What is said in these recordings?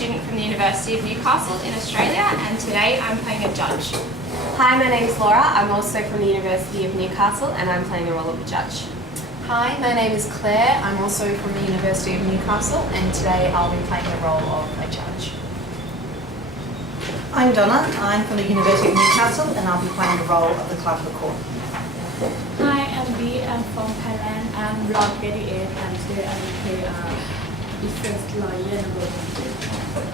student from the University of Newcastle in Australia, and today I'm playing a judge. Hi, my name is Laura. I'm also from the University of Newcastle and I'm playing the role of a judge. Hi, my name is Claire. I'm also from the University of Newcastle and today I'll be playing the role of a judge. I'm Donna. I'm from the University of Newcastle and I'll be playing the role of the clerk of the court. Hi, I'm B. I'm from Thailand. I'm Law graduate and today I will play a defense lawyer number 1.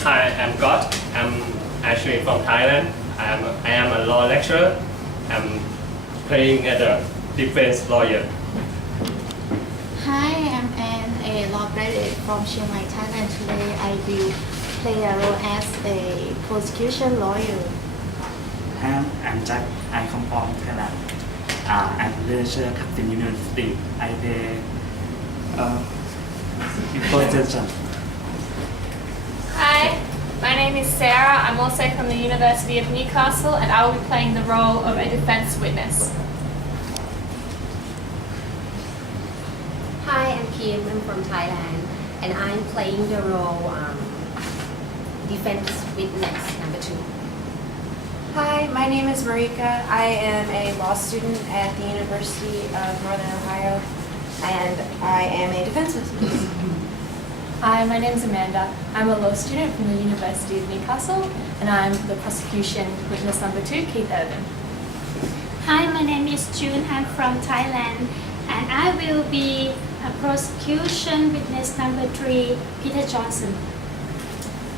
Hi, I'm God. I'm actually from Thailand. I am a law lecturer. I'm playing as a defense lawyer. Hi, I'm Anne, a law graduate from Chiang Mai, Thailand. Today I will play a role as a prosecution lawyer. Hi, I'm Jack. I come from Thailand. I'm a lecturer at the university. I play prosecution. Hi, my name is Sarah. I'm also from the University of Newcastle, and I will be playing the role of a defense witness. Hi, I'm Kim. I'm from Thailand, and I'm playing the role defense witness number 2. Hi, my name is Marika. I am a law student at the University of Northern Ohio, and I am a defense witness. Hi, my name is Amanda. I'm a law student from the University of Newcastle and I'm the prosecution witness number 2, Keith Irvin. Hi, my name is June. I'm from Thailand and I will be a prosecution witness number 3, Peter Johnson.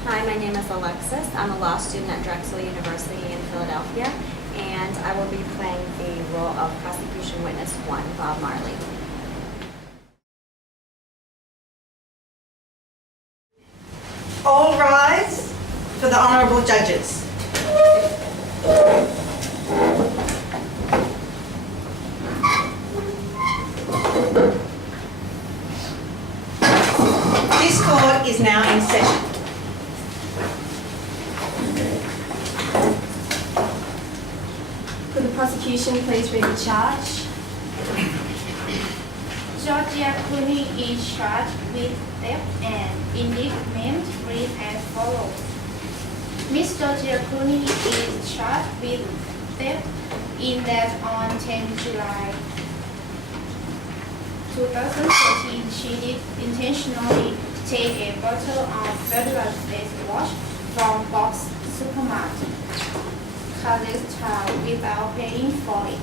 Hi, my name is Alexis. I'm a law student at Drexel University in Philadelphia, and I will be playing the role of prosecution witness 1, Bob Marley. All rise for the honourable judges. This court is now in session. Could the prosecution please read the charge? Georgia Clooney is charged with theft, and indictment read as follows. Miss Georgia Clooney is charged with theft in that on 10 July 2014 she did intentionally take a bottle of Fabulous face wash from Bob's Supermarket, Carlisle, without paying for it.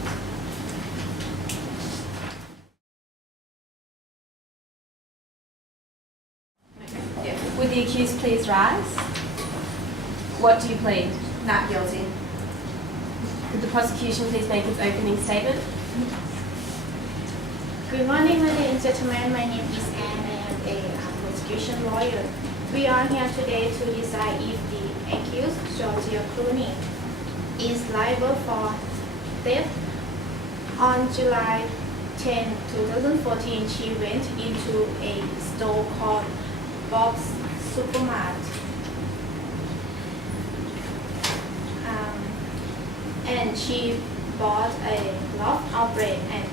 Would the accused please rise? What do you plead? Not guilty. Could the prosecution please make its opening statement? Good morning, ladies and gentlemen. My name is Anne. I am a prosecution lawyer. We are here today to decide if the accused, Georgia Clooney, is liable for theft. On July 10, 2014, she went into a store called Bob's Supermarket and she bought a loaf of bread and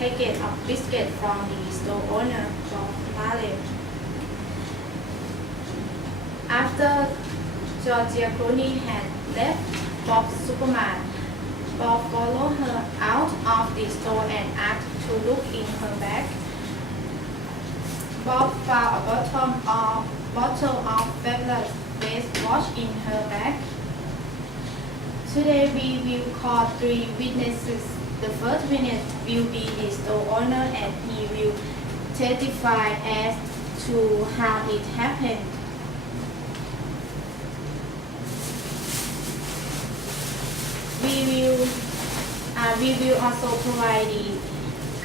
packet of biscuit from the store owner, Bob Marley. After Georgia Clooney had left Bob's Supermarket, Bob followed her out of the store and asked to look in her bag. Bob found a bottle of Fabulous face wash in her bag. Today we will call 3 witnesses. The first witness will be the store owner and he will testify as to how it happened. We will also provide the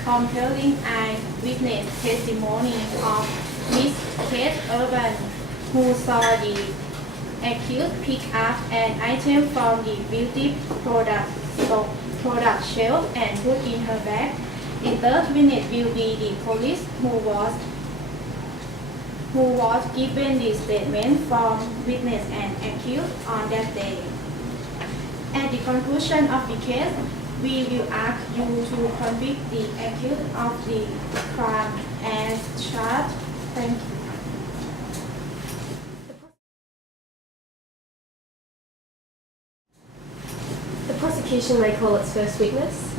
compelling eyewitness testimony of Miss Kate Urban, who saw the accused pick up an item from the beauty product shelf and put in her bag. The third witness will be the police who was given the statement from witness and accused on that day. At the conclusion of the case, we will ask you to convict the accused of the crime as charged. Thank you. prosecution may call its first witness.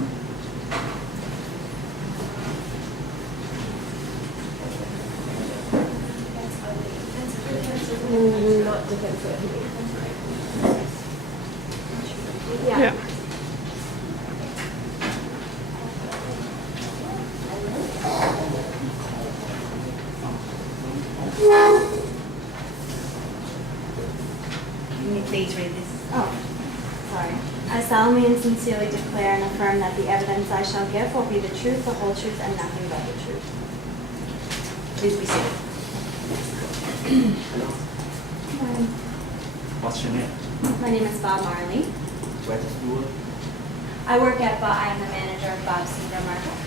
Not defense attorney. Yeah. Can you please read this? Oh, sorry. I solemnly and sincerely declare and affirm that the evidence I shall give will be the truth, the whole truth, and nothing but the truth. Please be seated. What's your name? My name is Bob Marley. Where does you work? I work at Bob. I am the manager of Bob's Supermarket.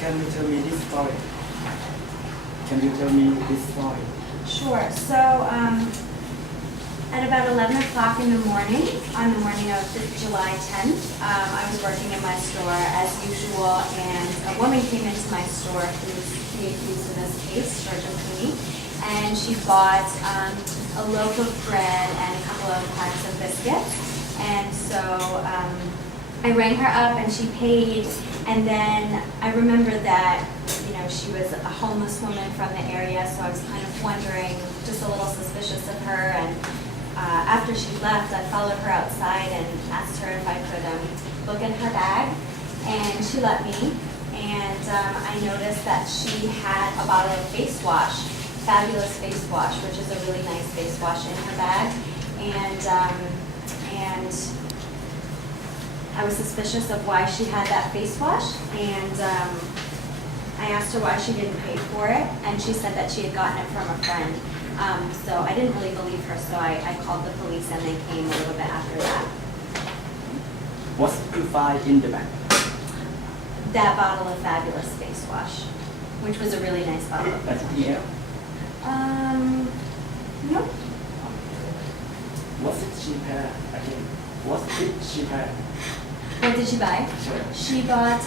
Can you tell me this story? Can you tell me this story? Sure. So, at about 11 o'clock in the morning, on the morning of July 10th, I was working in my store as usual, and a woman came into my store who's the accused in this case, Georgia Cooney, and she bought a loaf of bread and a couple of packs of biscuits. And so I rang her up and she paid, and then I remember that, you know, she was a homeless woman from the area, so I was kind of wondering, just a little suspicious of her. And after she left, I followed her outside and asked her if I could look in her bag, and she let me. And I noticed that she had a bottle of face wash, Fabulous face wash, which is a really nice face wash, in her bag. And I was suspicious of why she had that face wash, and I asked her why she didn't pay for it, and she said that she had gotten it from a friend. So I didn't really believe her, so I called the police, and they came a little bit after that. What did you find in the bag? That bottle of Fabulous face wash, which was a really nice bottle of face wash. Yeah. No. What did she pay again? What did she pay? What did she buy? Sure. She bought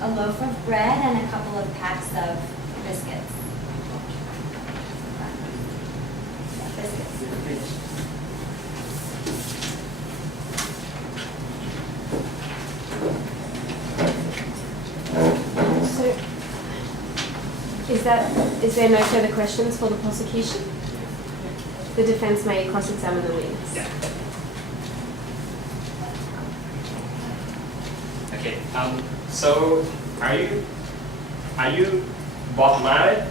a loaf of bread and a couple of packs of biscuits. Biscuits. So, is there no further questions for the prosecution? The defense may cross-examine the witness. Yeah. Okay. So are you Bob Marley?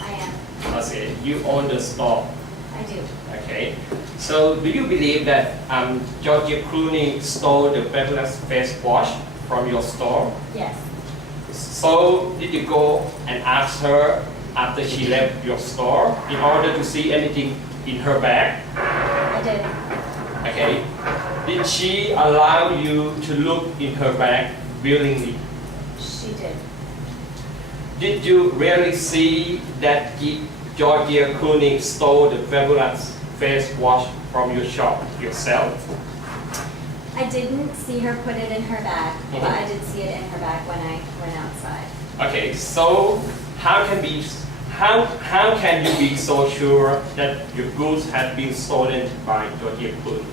I am. Okay. You own the store. I do. Okay. So do you believe that Georgia Clooney stole the Fabulous face wash from your store? Yes. So did you go and ask her after she left your store in order to see anything in her bag? I did. Okay. Did she allow you to look in her bag willingly? She did. Did you really see that Georgia Clooney stole the Fabulous face wash from your shop yourself? I didn't see her put it in her bag, but I did see it in her bag when I went outside. Okay, so how can you be so sure that your goods had been stolen by Georgia Clooney?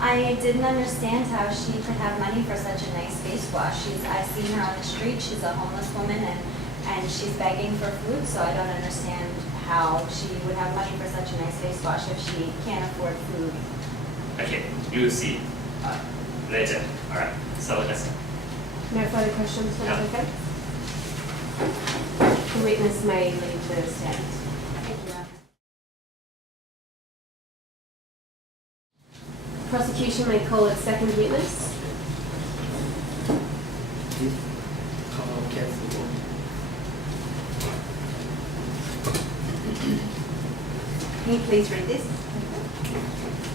I didn't understand how she could have money for such a nice face wash. I've seen her on the street. She's a homeless woman, and she's begging for food, so I don't understand how she would have money for such a nice face wash if she can't afford food. Okay, you'll see later. All right, so that's it. No further questions for the No. defense? The witness may leave the stand. Thank you. Prosecution may call its second witness. This call gets Can you please read this?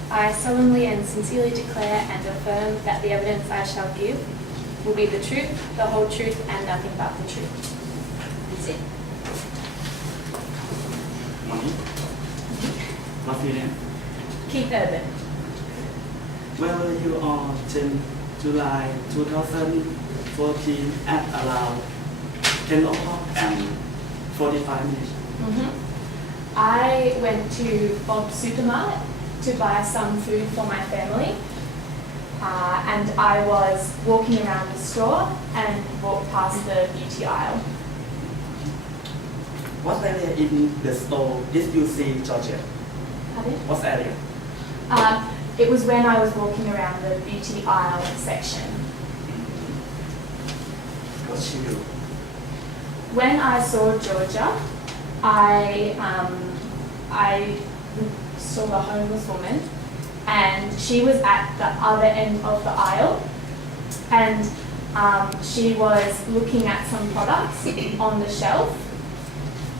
I solemnly and sincerely declare and affirm that the evidence I shall give will be the truth, the whole truth, and nothing but the truth. That's it. Mommy? What's your name? Keith Urban. Where were you on 10 July 2014 at around 10 o'clock and 45 minutes? I went to Bob's Supermarket to buy some food for my family, and I was walking around the store and walked past the beauty aisle. What area in the store did you see Georgia? Pardon? What area? It was when I was walking around the beauty aisle section. What she do? When I saw Georgia, I saw a homeless woman, and she was at the other end of the aisle, and she was looking at some products on the shelf,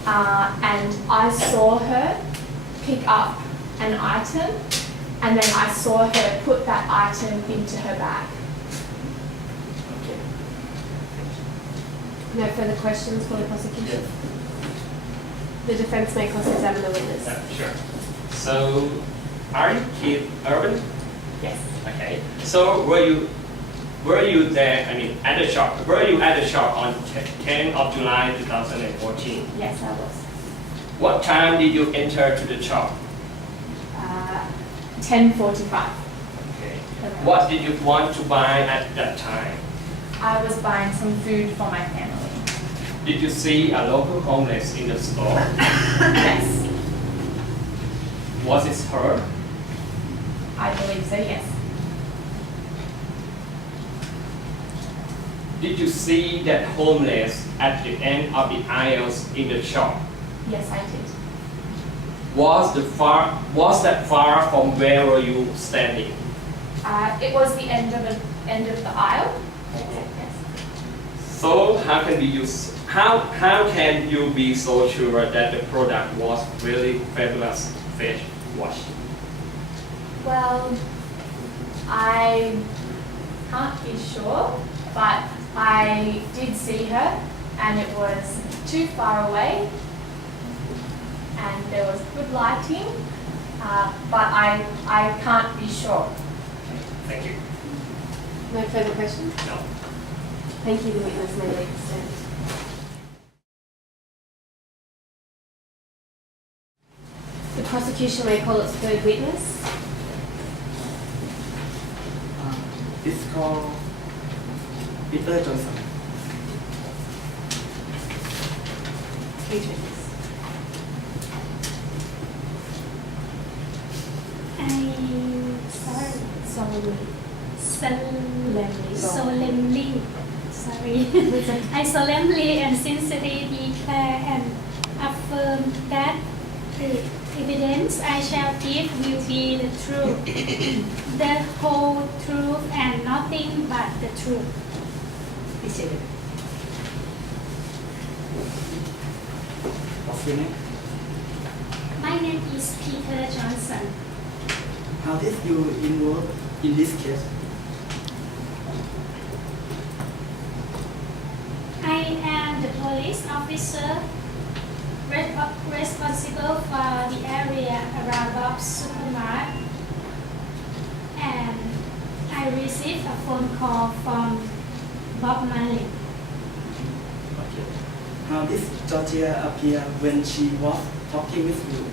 and I saw her pick up an item, and then I saw her put that item into her bag. Okay. No further questions for the prosecution? Yes. The defense may cross-examine the witness. Sure. So, are you Keith Urban? Yes. Okay. So, were you there? I mean, at the shop. Were you at the shop on 10th of July 2014? Yes, I was. What time did you enter to the shop? 10:45. Okay. What did you want to buy at that time? I was buying some food for my family. Did you see a local homeless in the store? Yes. Was it her? I believe so, yes. Did you see that homeless at the end of the aisles in the shop? Yes, I did. Was that far from where were you standing? It was the end of the aisle. Yes. So how can you be so sure that the product was really fabulous face wash? Well, I can't be sure, but I did see her, and it was too far away, and there was good lighting, but I can't be sure. Thank you. No further questions? No. Thank you, the witness may leave the stand. The prosecution may call its third witness. It's called Peter Johnson. Please witness. I solemnly and sincerely declare and affirm that the evidence I shall give will be the truth, the whole truth, and nothing but the truth. What's your name? My name is Peter Johnson. How did you involve in this case? I am the police officer responsible for the area around Bob's Supermarket, and I received a phone call from Bob Marley. Okay. How did Georgia appear when she was talking with you?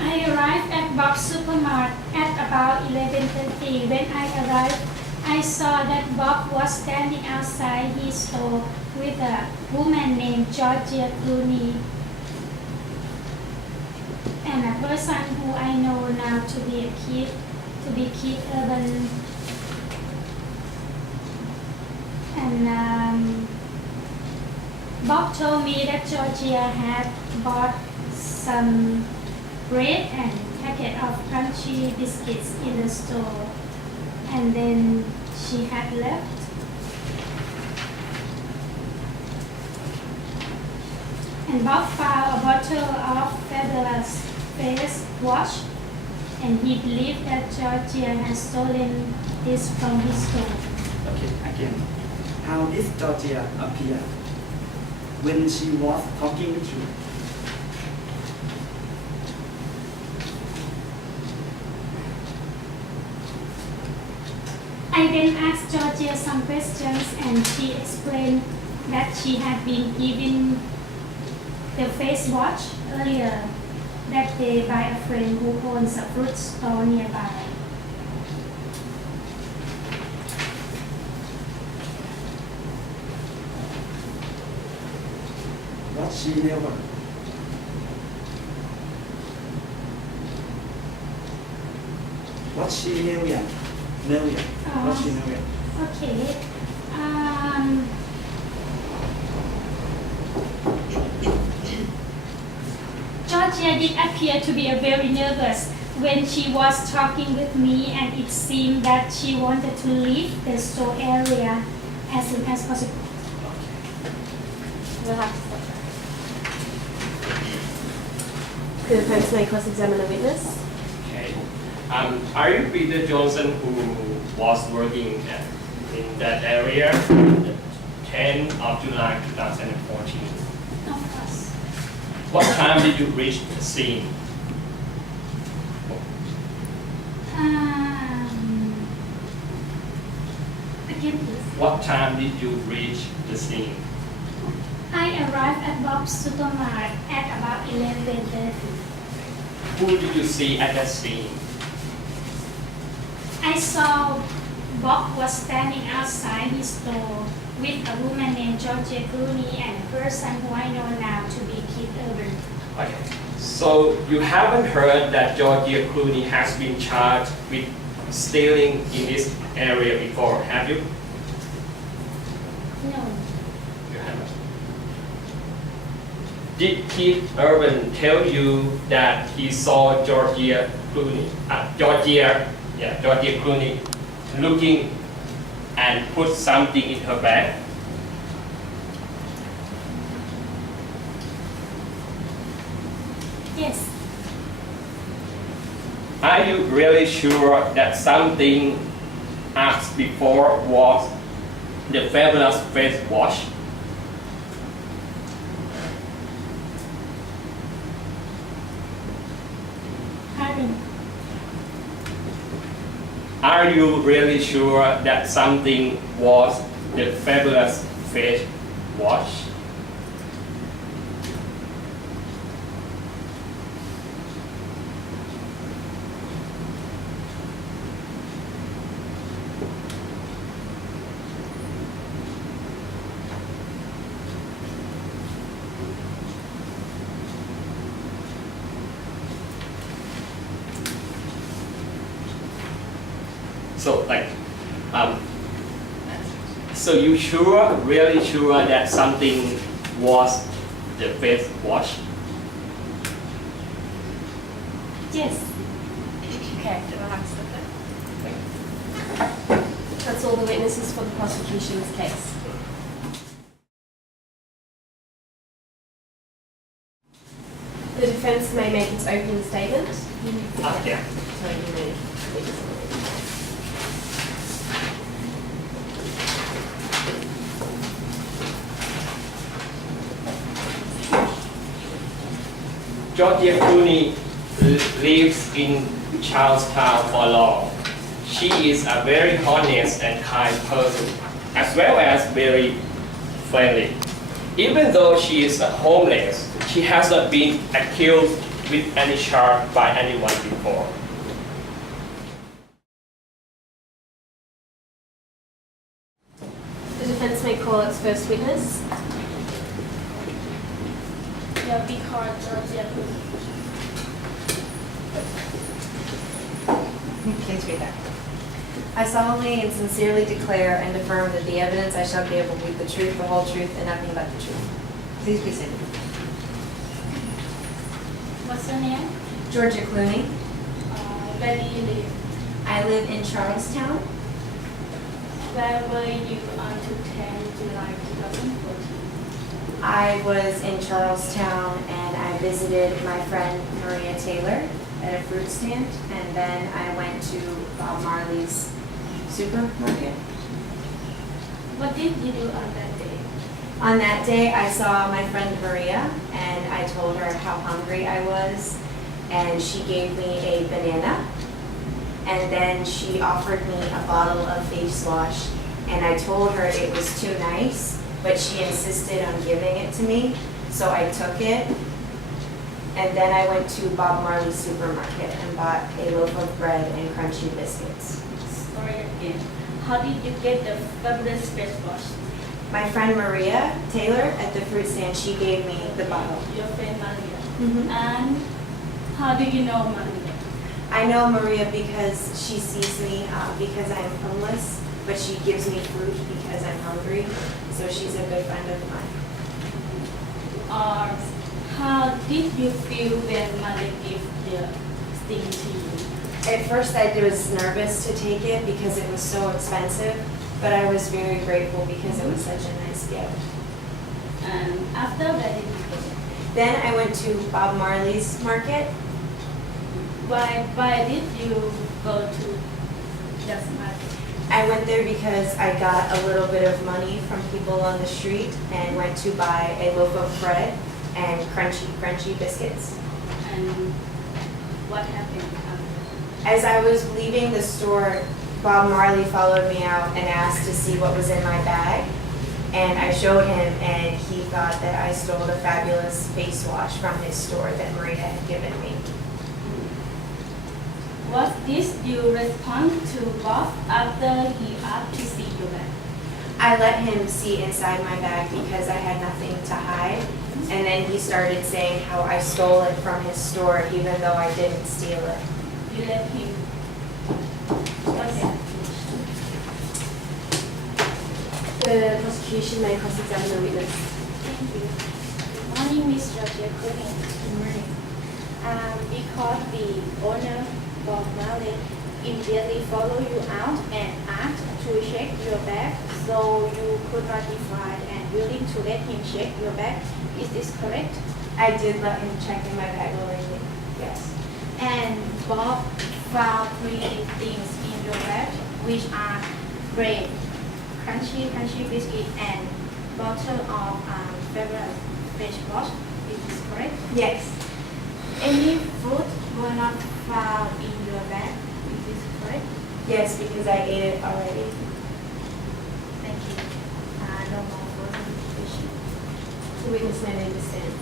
I arrived at Bob's Supermarket at about 11:30. When I arrived, I saw that Bob was standing outside his store with a woman named Georgia Clooney and a person who I know now to be Keith Urban. And Bob told me that Georgia had bought some bread and packet of crunchy biscuits in the store, and then she had left. And Bob found a bottle of fabulous face wash, and he believed that Georgia had stolen this from his store. Okay, again. How did Georgia appear when she was talking with you? I then asked Georgia some questions, and she explained that she had been given the face wash earlier that day by a friend who owns a fruit store nearby. What she never. What she never. Never. What she never. Okay. Georgia did appear to be very nervous when she was talking with me, and it seemed that she wanted to leave the store area as soon as possible. We'll have to stop there. The defense may cross-examine the witness. Okay. Are you Peter Johnson who was working in that area the 10th of July 2014? Of course. What time did you reach the scene? Again, please. What time did you reach the scene? I arrived at Bob's supermarket at about 11:30. Who did you see at that scene? I saw Bob was standing outside his store with a woman named Georgia Clooney and a person who I know now to be Keith Urban. Okay. So you haven't heard that Georgia Clooney has been charged with stealing in this area before, have you? No. You haven't. Did Keith Urban tell you that he saw Georgia Clooney looking and put something in her bag? Yes. Are you really sure that something asked before was the fabulous face wash? Pardon. Are you really sure that something was the fabulous face wash? So you really sure that something was the face wash? Yes. Okay, we'll have to stop there. That's all the witnesses for the prosecution's case. The defense may make its opening statement. Yeah. So you may please. Georgia Clooney lives in Charlestown for long. She is a very honest and kind person, as well as very friendly. Even though she is homeless, she has not been accused with any charge by anyone before. The defense may call its first witness. Yeah, be called Georgia Clooney. Please read that. I solemnly and sincerely declare and affirm that the evidence I shall give will be the truth, the whole truth, and nothing but the truth. Please be seated. What's your name? Georgia Clooney. Where do you live? I live in Charlestown. Where were you until 10 July 2014? I was in Charlestown and I visited my friend Maria Taylor at a fruit stand, and then I went to Bob Marley's supermarket. What did you do on that day? On that day, I saw my friend Maria, and I told her how hungry I was, and she gave me a banana, and then she offered me a bottle of face wash, and I told her it was too nice, but she insisted on giving it to me, so I took it. And then I went to Bob Marley supermarket and bought a loaf of bread and crunchy biscuits. Sorry again. How did you get the fabulous face wash? My friend Maria Taylor at the fruit stand, she gave me the bottle. Your friend Maria. And how do you know Maria? I know Maria because she sees me because I'm homeless, but she gives me fruit because I'm hungry. So she's a good friend of mine. How did you feel when Maria gave the thing to you? At first I was nervous to take it because it was so expensive, but I was very grateful because it was such a nice gift. And after that, did you go? Then I went to Bob Marley's market. Why did you go to that market? I went there because I got a little bit of money from people on the street and went to buy a loaf of bread and crunchy biscuits. And what happened after? As I was leaving the store, Bob Marley followed me out and asked to see what was in my bag. And I showed him, and he thought that I stole the fabulous face wash from his store that Maria had given me. Was this your response to Bob after he asked to see your bag? I let him see inside my bag because I had nothing to hide. And then he started saying how I stole it from his store even though I didn't steal it. You let him. Okay. The prosecution may cross-examine the witness. Thank you. Good morning, Ms. Georgia Cooney. Good morning. Because the owner, Bob Marley, immediately followed you out and asked to check your bag, so you could not decide and willing to let him check your bag. Is this correct? I did let him check in my bag willingly, yes. And Bob found 3 things in your bag, which are bread, crunchy biscuit, and bottle of favorite face wash. Is this correct? Yes. Any fruit were not found in your bag. Is this correct? Yes, because I ate it already. Thank you. No more further questions. The witness may leave the stand.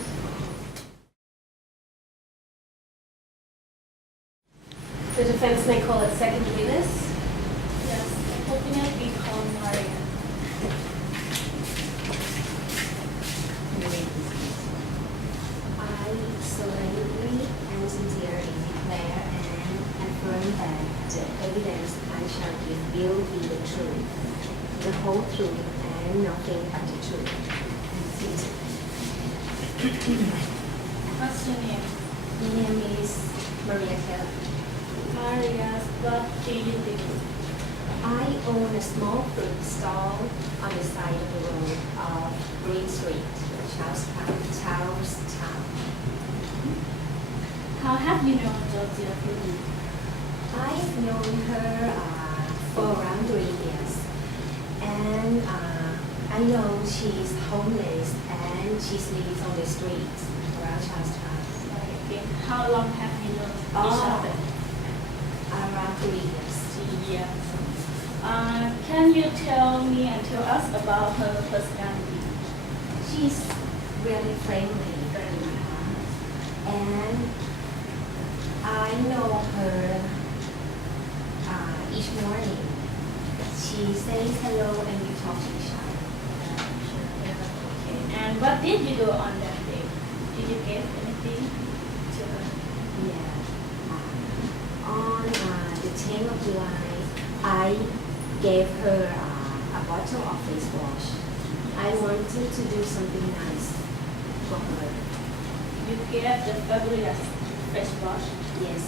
The defense may call its second witness. Yes, hoping it be called Maria. I solemnly and sincerely declare and affirm that the evidence I shall give will be the truth, the whole truth, and nothing but the truth. What's your name? My name is Maria Taylor. Maria, what do you do? I own a small fruit stall on the side of the road of Green Street, Charlestown. How have you known Georgia Cooney? I've known her for around 3 years, and I know she's homeless and she sleeps on the streets around Charlestown. Okay. How long have you known each other? Around 3 years. 3 years. Can you tell me and tell us about her personality? She's really friendly, and I know her each morning. She says hello and we talk to each other. Okay. And what did you do on that day? Did you give anything to her? Yeah. On the 10th of July, I gave her a bottle of face wash. I wanted to do something nice for her. You gave the fabulous face wash? Yes.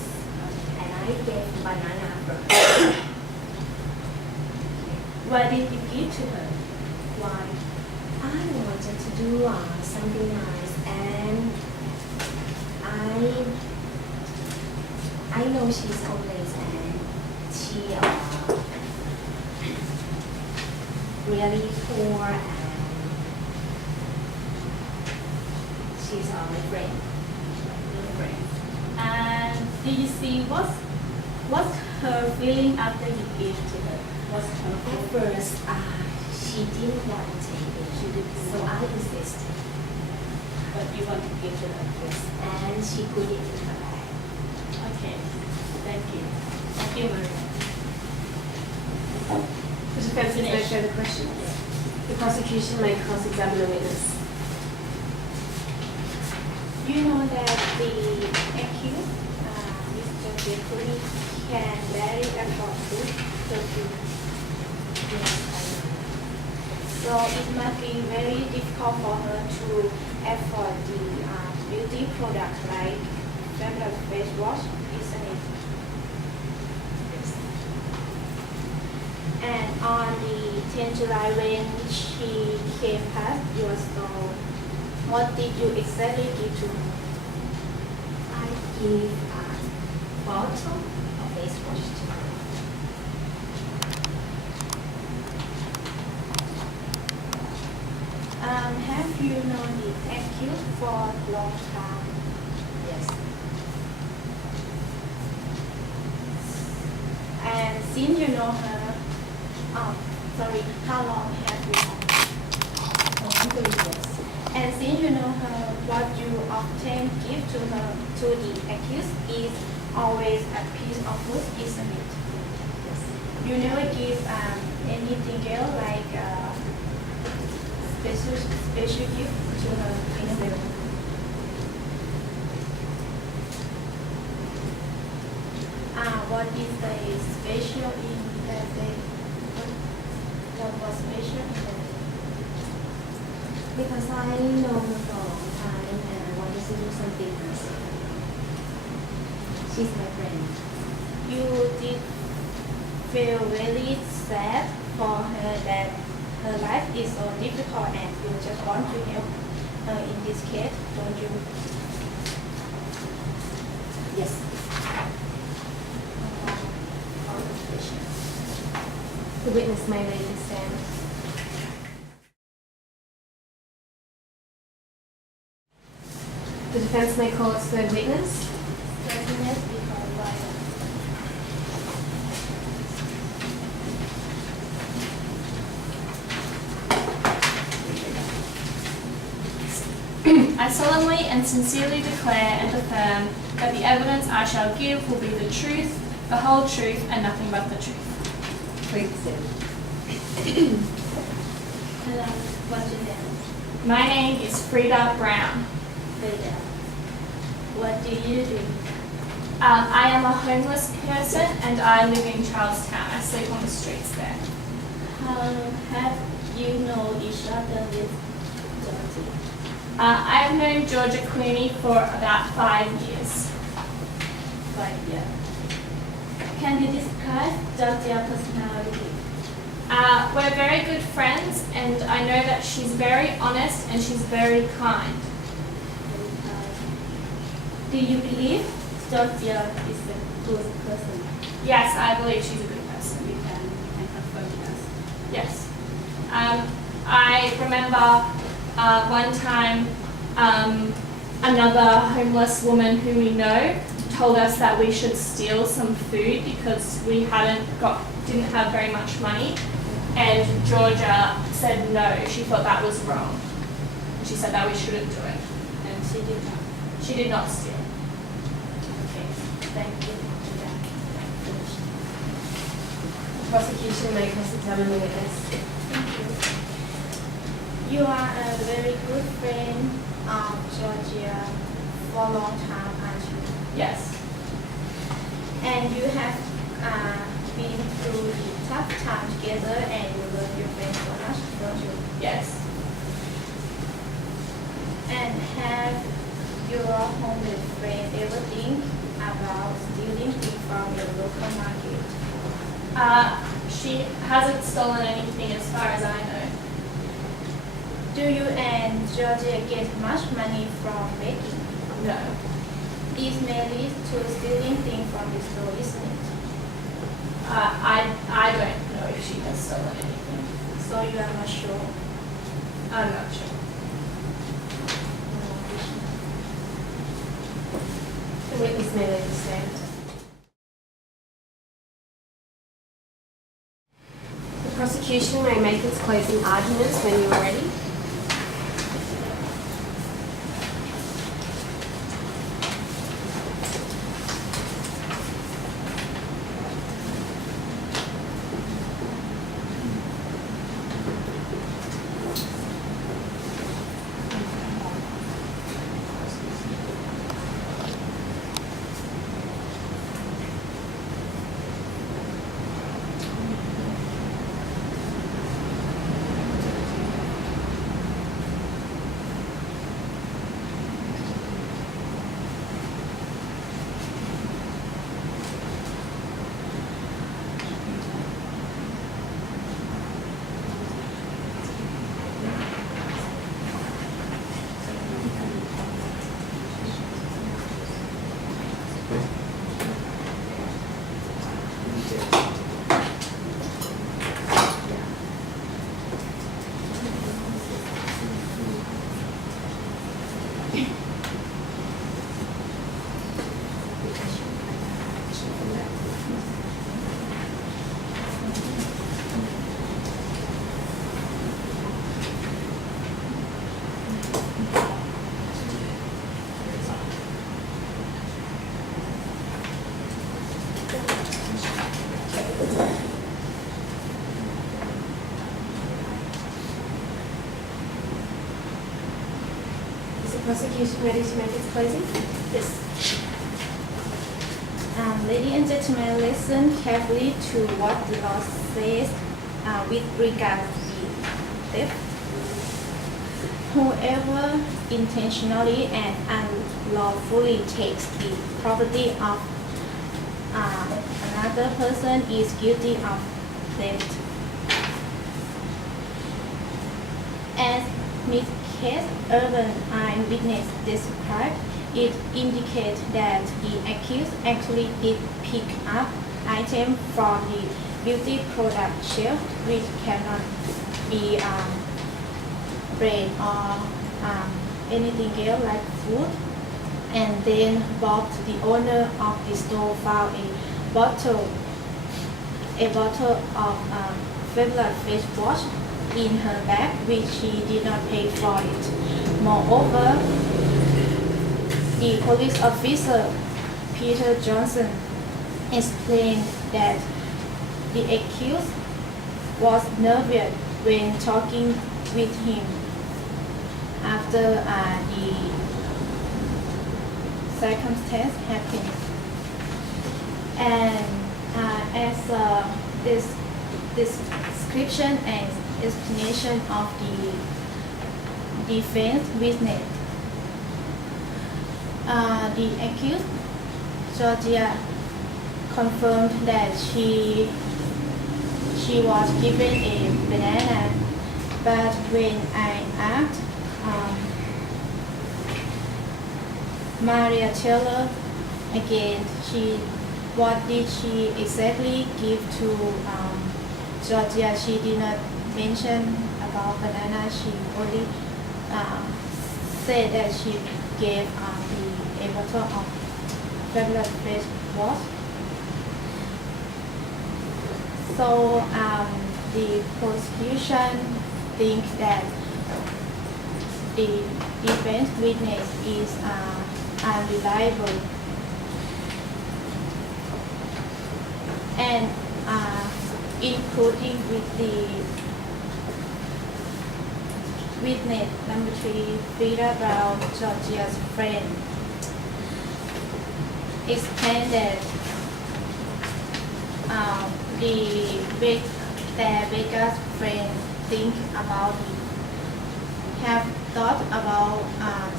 And I gave banana for her. What did you give to her? Why? I wanted to do something nice, and I know she's homeless and she really poor, and she's my friend. Your friend. And did you see what's her feeling after you gave to her? What's her At feeling? first, she she didn't want to take it. So I insisted. But you want to give to her. Yes, and she put it in her bag. Okay. Thank you. Thank you, Maria. The defense has no further questions. The prosecution may cross-examine the witness. You know that the accused, Mr. Jeffrey, can very afford food, Yes, I know. so it must be very difficult for her to afford the beauty products like regular face wash, isn't it? Yes. And on the 10th July when she came past your store, what did you exactly give to her? I give a bottle of face wash to her. Have you known the accused for a long time? Yes. And since you know her, how long have you known her? 3 years. And since you know her, what you often give to her, to the accused, is always a piece of food, isn't it? Yes. You never give anything else like special gift to her in a way. What is the special in that day? What was special in that day? Because I know her for a long time and I wanted to do something myself. She's my friend. You did feel really sad for her that her life is so difficult and you just want to help her in this case, don't you? Yes. The witness may leave the stand. The defence may call its third witness. Readiness because I solemnly and sincerely declare and affirm that the evidence I shall give will be the truth, the whole truth, and nothing but the truth. Please sit. Hello, what's your name? My name is Frida Brown. Frida. What do you do? I am a homeless person and I live in Charlestown. I sleep on the streets there. How have you known each other with Dorothy? I have known Georgia Clooney for about 5 years. 5 years. Can you describe Georgia's personality? We're very good friends and I know that she's very honest and she's very kind. Do you believe Georgia is a good person? Yes, I believe she's a good person. You can confirm us. Yes. I remember one time another homeless woman who we know told us that we should steal some food because we didn't have very much money, and Georgia said no, she thought that was wrong. She said that we shouldn't do it. And she did not. She did not steal. Okay, thank you. The prosecution may cross-examine the witness. Thank you. You are a very good friend of Georgia for a long time, aren't you? Yes. And you have been through the tough time together and you love your friend so much, don't you? Yes. And have your homeless friend ever think about stealing things from your local market? She hasn't stolen anything as far as I know. Do you and Georgia get much money from baking? No. This may lead to stealing things from the store, isn't it? I don't know if she has stolen anything. So you are not sure? I'm not sure. The witness may leave the stand. The prosecution may make its closing arguments when you are ready. Prosecution ready to make its closing? Yes. Ladies and gentlemen, listen carefully to what the law says with regard to theft. Whoever intentionally and unlawfully takes the property of another person is guilty of theft. As Ms. Case Urban eyewitness described, it indicates that the accused actually did pick up items from the beauty product shelf, which cannot be bread or anything else like food, and then Bob, the owner of the store, found a bottle of Fabulous face wash in her bag, which she did not pay for it. Moreover, the police officer, Peter Johnson, explained that the accused was nervous when talking with him after the circumstance happened. And as this description and explanation of the defense witness, the accused, Georgia, confirmed that she was given a banana, but when I asked Maria Taylor again, what did she exactly give to Georgia, she did not mention about banana. She only said that she gave a bottle of Fabulous face wash. So the prosecution thinks that the defense witness is unreliable, and including with the witness number 3, Frida Brown, Georgia's friend, explained that their biggest friend have thought about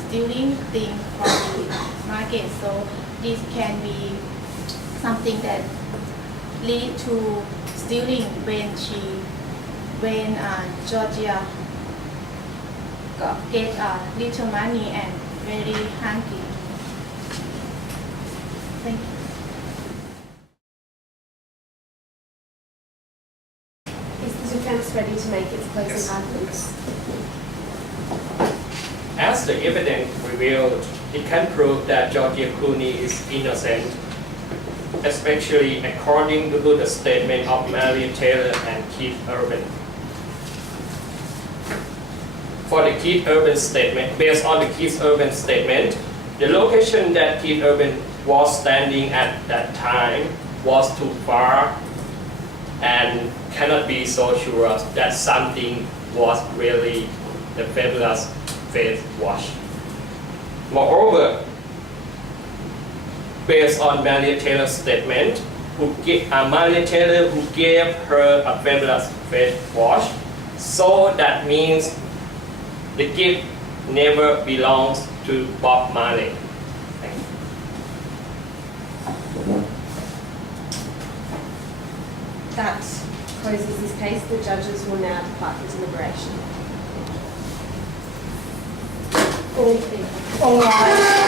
stealing things from the market. So this can be something that lead to stealing when Georgia get little money and very hungry. Thank you. Is the defense ready to make its closing arguments? As the evidence revealed, it can prove that Georgia Clooney is innocent, especially according to the statement of Mary Taylor and Keith Urban. for the Keith Urban statement, based on the Keith Urban statement, the location that Keith Urban was standing at that time was too far and cannot be so sure that something was really the Fabulous face wash. Moreover, based on Mariah Taylor's statement, Mariah Taylor who gave her a Fabulous face wash, so that means the gift never belongs to Bob Marley. Thank you. That closes this case. The judges will now depart for deliberation. All right.